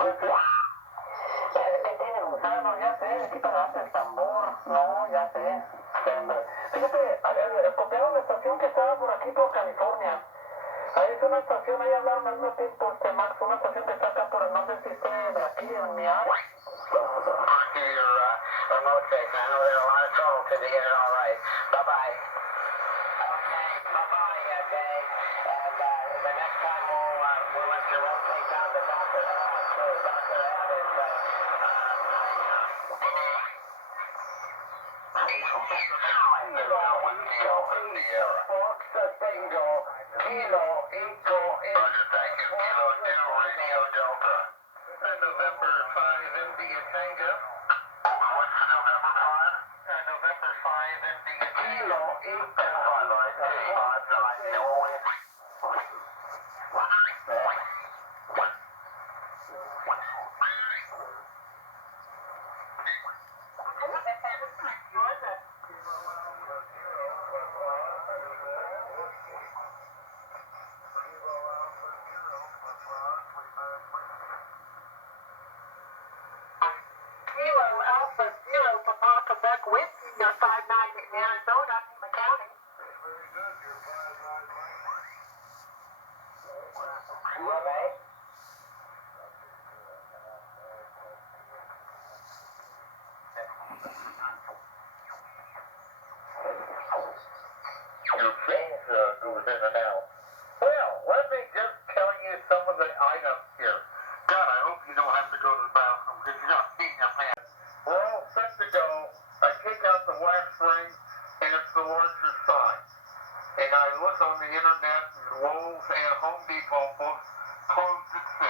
¿Qué tiene gusano? Ya sé, quítale el tambor. No, ya sé. Fíjate, copiaron la estación que estaba por aquí, por California. Ahí es una estación, ahí hablaron al mismo tiempo, Max, una estación que está acá, pero no sé si esté de aquí en mi área. Remote fix. I know there are a lot of trouble to get it all right. Bye-bye. Okay, bye-bye, okay. And the next time we'll let you take down the Dr. Ab. So Dr. Ab is, Fox Bingo, Kilo, Eco, thank you, Kilo, New Radio Delta. November 5 India Tango. What's the November 5? November 5 India Kilo, Eco, Alpha Zero for Papa Buck Whiskey, you're 5-9 in Arizona, County. Very good, you're 5-9. You okay? Your face goes in and out. Well, let me just tell you some of the items here. God, I hope you don't have to go to the bathroom because you're not peeing your pants. We're all set to go. I take out the wax ring, and it's the larger size. And I look on the internet, and Lowe's and Home Depot both close at 6.